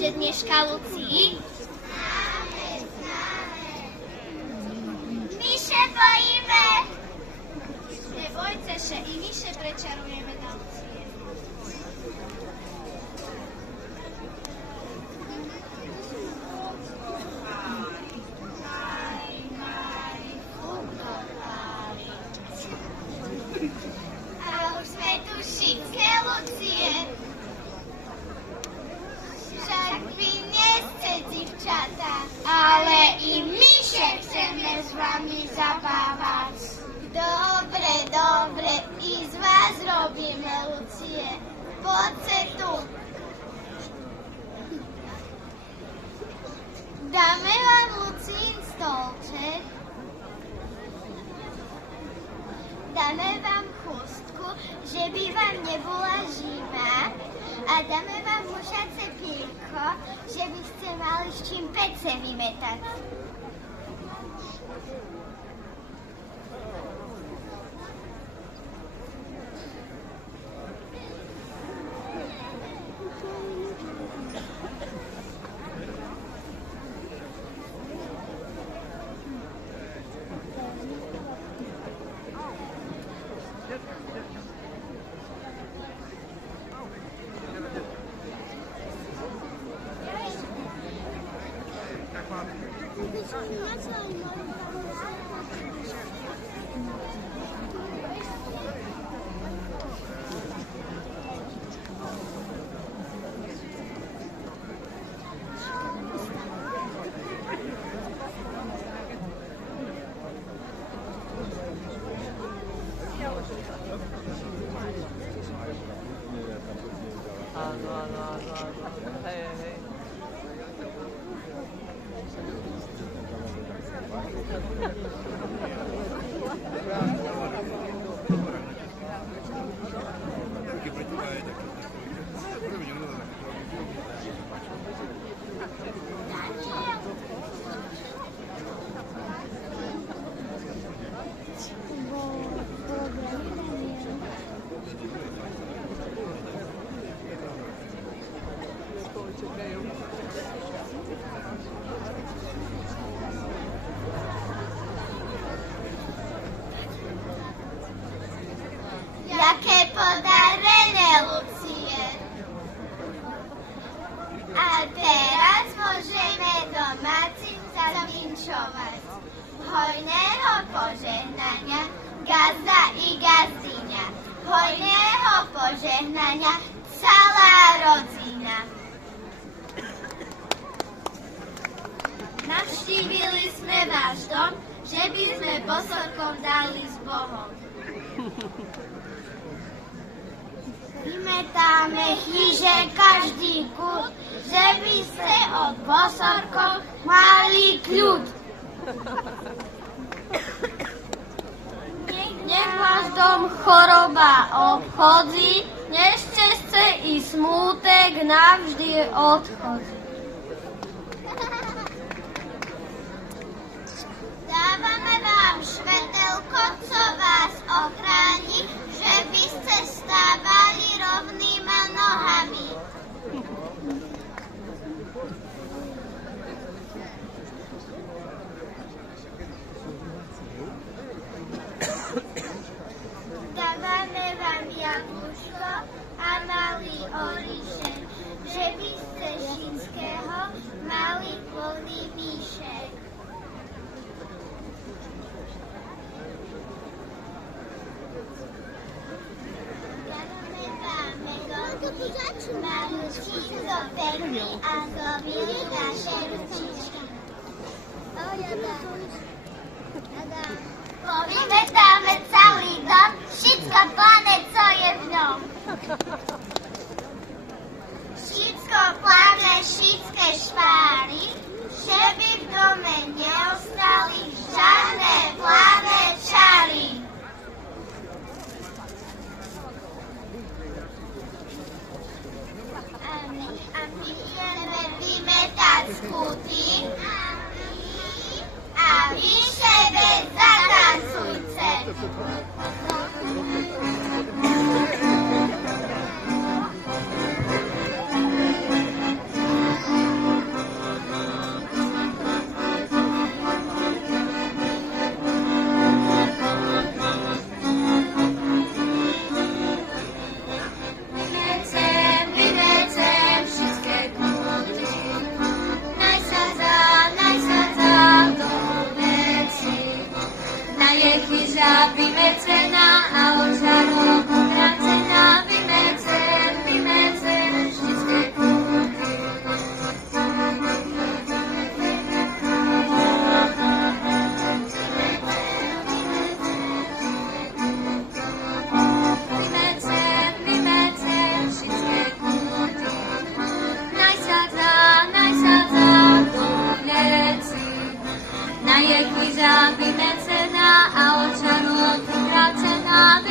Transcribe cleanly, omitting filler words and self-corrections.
že dneška Lucii? Myše bojíme! Nebojte sa, i myše prečarujeme na Lucie. A už sme tu všetké Lucie. Však vy nie ste divčatá, ale i myše chceme s vami zabávať. Dobre, dobre, i z vás robíme, Lucie. Poďte tu. Dáme vám, Lucín, stolček. Dáme vám chustku, že by vám nebola živá. A dáme vám mušace pírko, že by ste mali s čím pece vymetať. Jaké podarené, Lucie. A teraz môžeme domácim zavinčovať. Hojného požehnania, gazda i gazdyňa. Hojného požehnania, celá rodzina. Navštívili sme váš dom, že by sme bosorkom dali s Bohom. Vymetáme chyže každý kút, že by ste od bosorkov mali kľud. Nech vás dom choroba obchodzi, nešťastie i smútek navždy odchodzi. Dávame vám švetelko, co vás ochráni, že by ste stávali rovnýma nohami. Dávame vám jablúško a malý oríšek, že by ste všetkého mali plný míšek. Malúčinko pekný ako milí naše ručičky. Povymetáme celý dom, všetko plné, co je v ňom. Všetko plné, všetké šváry, že by v dome neostali žiadne plné čary. A my ideme vymetať skúty a vy sebe zatancujte. Ťa vymecená a očanú, vrácená,